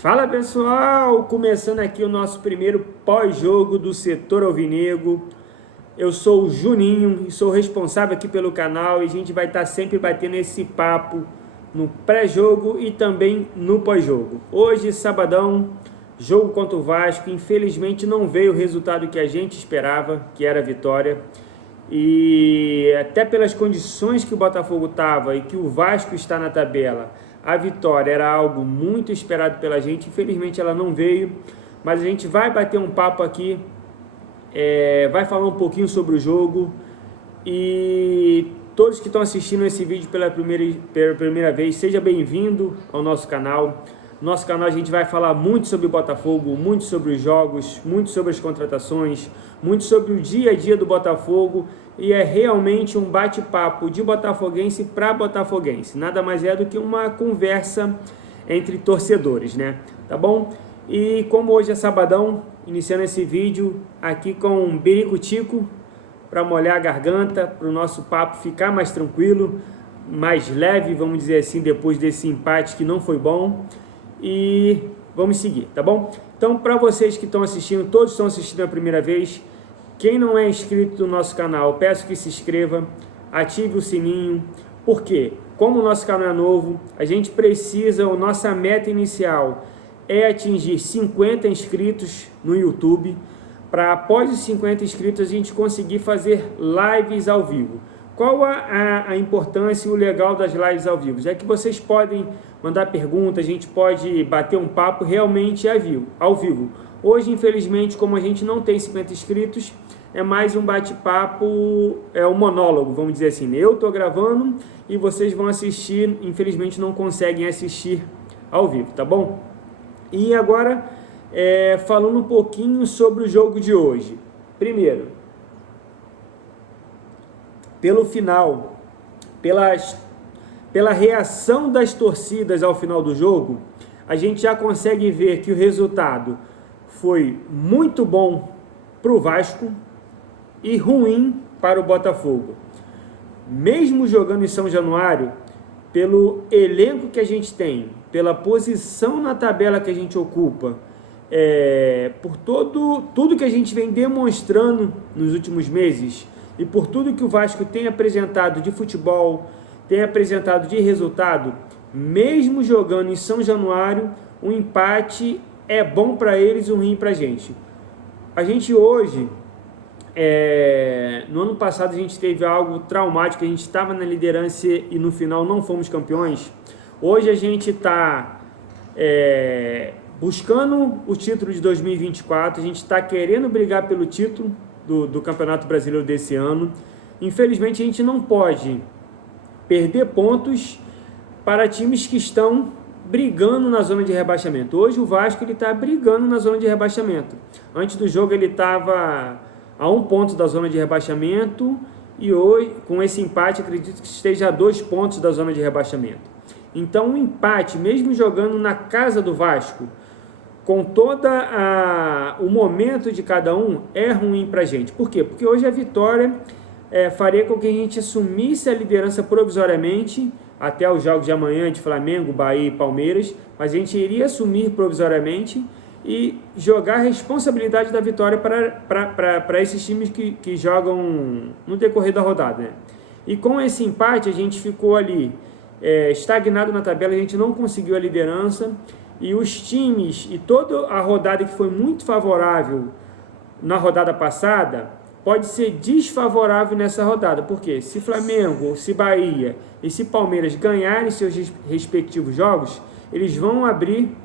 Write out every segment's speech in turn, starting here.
Fala pessoal, começando aqui o nosso primeiro pós-jogo do setor alvinegro. Eu sou o Juninho e sou responsável aqui pelo canal e a gente vai estar sempre batendo esse papo no pré-jogo e também no pós-jogo. Hoje, sabadão, jogo contra o Vasco. Infelizmente não veio o resultado que a gente esperava, que era a vitória. E até pelas condições que o Botafogo estava e que o Vasco está na tabela, a vitória era algo muito esperado pela gente. Infelizmente ela não veio, mas a gente vai bater um papo aqui, vai falar um pouquinho sobre o jogo. E todos que estão assistindo esse vídeo pela primeira vez, seja bem-vindo ao nosso canal. Nosso canal a gente vai falar muito sobre o Botafogo, muito sobre os jogos, muito sobre as contratações, muito sobre o dia a dia do Botafogo, e é realmente um bate-papo de botafoguense para botafoguense. Nada mais é do que uma conversa entre torcedores, né? Tá bom? E como hoje é sabadão, iniciando esse vídeo aqui com um biricutico para molhar a garganta, para o nosso papo ficar mais tranquilo, mais leve, vamos dizer assim, depois desse empate que não foi bom. E vamos seguir, tá bom? Então, para vocês que estão assistindo, todos estão assistindo a primeira vez, quem não é inscrito no nosso canal, peço que se inscreva, ative o sininho, porque como o nosso canal é novo, a gente precisa, a nossa meta inicial é atingir 50 inscritos no YouTube, para após os 50 inscritos a gente conseguir fazer lives ao vivo. Qual a importância e o legal das lives ao vivo? É que vocês podem mandar perguntas, a gente pode bater um papo realmente ao vivo. Hoje, infelizmente, como a gente não tem 50 inscritos, é mais um bate-papo, é um monólogo, vamos dizer assim. Eu estou gravando e vocês vão assistir, infelizmente não conseguem assistir ao vivo, tá bom? E agora, falando um pouquinho sobre o jogo de hoje. Primeiro, pelo final, pela reação das torcidas ao final do jogo, a gente já consegue ver que o resultado foi muito bom para o Vasco e ruim para o Botafogo. Mesmo jogando em São Januário, pelo elenco que a gente tem, pela posição na tabela que a gente ocupa, por tudo que a gente vem demonstrando nos últimos meses e por tudo que o Vasco tem apresentado de futebol, tem apresentado de resultado, mesmo jogando em São Januário, um empate é bom para eles e ruim para a gente. A gente hoje, no ano passado a gente teve algo traumático, a gente estava na liderança e no final não fomos campeões. Hoje a gente está buscando o título de 2024, a gente está querendo brigar pelo título do Campeonato Brasileiro desse ano. Infelizmente a gente não pode perder pontos para times que estão brigando na zona de rebaixamento. Hoje o Vasco está brigando na zona de rebaixamento. Antes do jogo ele estava a 1 ponto da zona de rebaixamento e hoje, com esse empate, acredito que esteja a 2 pontos da zona de rebaixamento. Então, um empate, mesmo jogando na casa do Vasco, com todo o momento de cada um, é ruim para a gente. Por quê? Porque hoje a vitória faria com que a gente assumisse a liderança provisoriamente até os jogos de amanhã de Flamengo, Bahia e Palmeiras, mas a gente iria assumir provisoriamente e jogar a responsabilidade da vitória para esses times que jogam no decorrer da rodada, né? E com esse empate a gente ficou ali estagnado na tabela, a gente não conseguiu a liderança e os times e toda a rodada que foi muito favorável na rodada passada pode ser desfavorável nessa rodada, porque se Flamengo, se Bahia e se Palmeiras ganharem seus respectivos jogos, eles vão abrir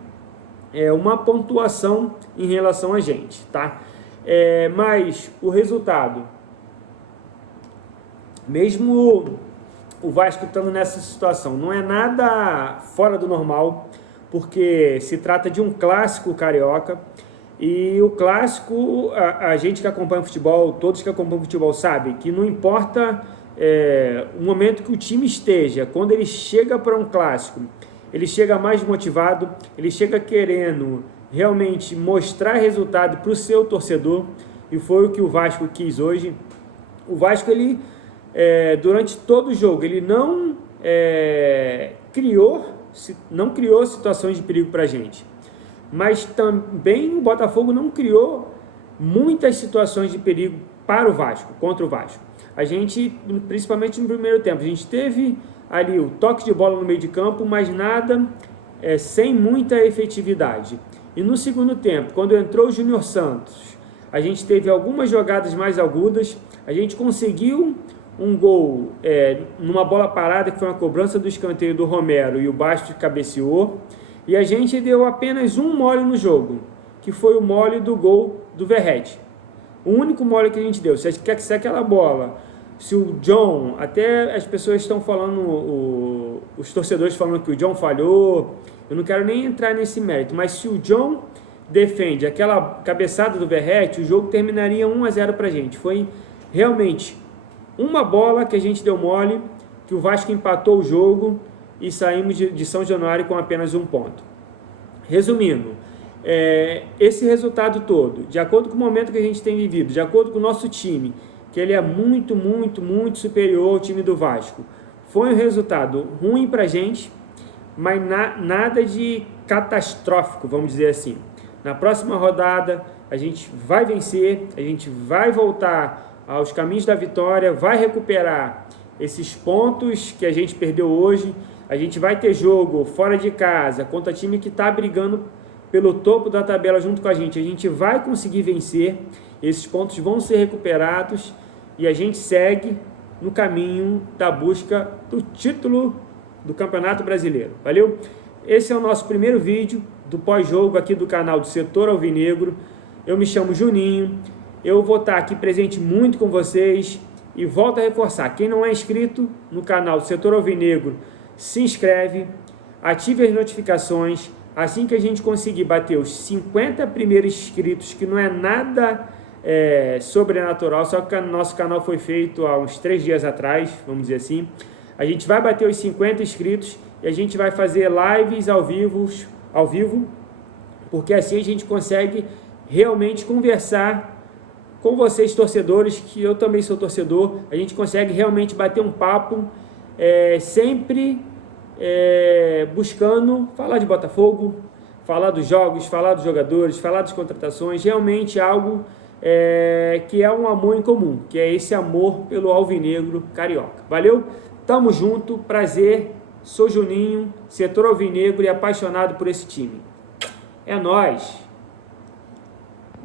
uma pontuação em relação a gente, tá? Mas o resultado, mesmo o Vasco estando nessa situação, não é nada fora do normal, porque se trata de um clássico carioca. E o clássico, a gente que acompanha futebol, todos que acompanham futebol sabem que não importa o momento que o time esteja, quando ele chega para um clássico, ele chega mais motivado, ele chega querendo realmente mostrar resultado para o seu torcedor, e foi o que o Vasco quis hoje. O Vasco, ele, durante todo o jogo, ele não criou situações de perigo para a gente. mas também o Botafogo não criou muitas situações de perigo para o Vasco, contra o Vasco. A gente, principalmente no primeiro tempo, a gente teve ali o toque de bola no meio de campo, mas nada sem muita efetividade. E no segundo tempo, quando entrou o Júnior Santos, a gente teve algumas jogadas mais agudas, a gente conseguiu um gol numa bola parada, que foi uma cobrança do escanteio do Romero e o Bastos cabeceou, e a gente deu apenas um mole no jogo, que foi o mole do gol do Verratti. O único mole que a gente deu. Se aquela bola, se o John, até as pessoas estão falando, os torcedores falando que o John falhou, eu não quero nem entrar nesse mérito, mas se o John defende aquela cabeçada do Verratti, o jogo terminaria 1-0 pra gente. Foi realmente uma bola que a gente deu mole, que o Vasco empatou o jogo e saímos de São Januário com apenas 1 ponto. Resumindo, esse resultado todo, de acordo com o momento que a gente tem vivido, de acordo com o nosso time, que ele é muito, muito, muito superior ao time do Vasco, foi um resultado ruim pra gente, mas nada de catastrófico, vamos dizer assim. Na próxima rodada, a gente vai vencer, a gente vai voltar aos caminhos da vitória, vai recuperar esses pontos que a gente perdeu hoje, a gente vai ter jogo fora de casa contra time que está brigando pelo topo da tabela junto com a gente vai conseguir vencer, esses pontos vão ser recuperados e a gente segue no caminho da busca do título do Campeonato Brasileiro. Valeu? Esse é o nosso primeiro vídeo do pós-jogo aqui do canal do Setor Alvinegro. Eu me chamo Juninho, eu vou estar aqui presente muito com vocês e volto a reforçar, quem não é inscrito no canal do Setor Alvinegro, se inscreve, ative as notificações, assim que a gente conseguir bater os 50 primeiros inscritos, que não é nada sobrenatural, só que o nosso canal foi feito há uns 3 dias atrás, vamos dizer assim, a gente vai bater os 50 inscritos e a gente vai fazer lives ao vivo, porque assim a gente consegue realmente conversar com vocês torcedores, que eu também sou torcedor, a gente consegue realmente bater um papo, sempre buscando falar de Botafogo, falar dos jogos, falar dos jogadores, falar das contratações, realmente algo que é um amor em comum, que é esse amor pelo alvinegro carioca. Valeu? Tamo junto, prazer, sou Juninho, setor alvinegro e apaixonado por esse time. É nóis!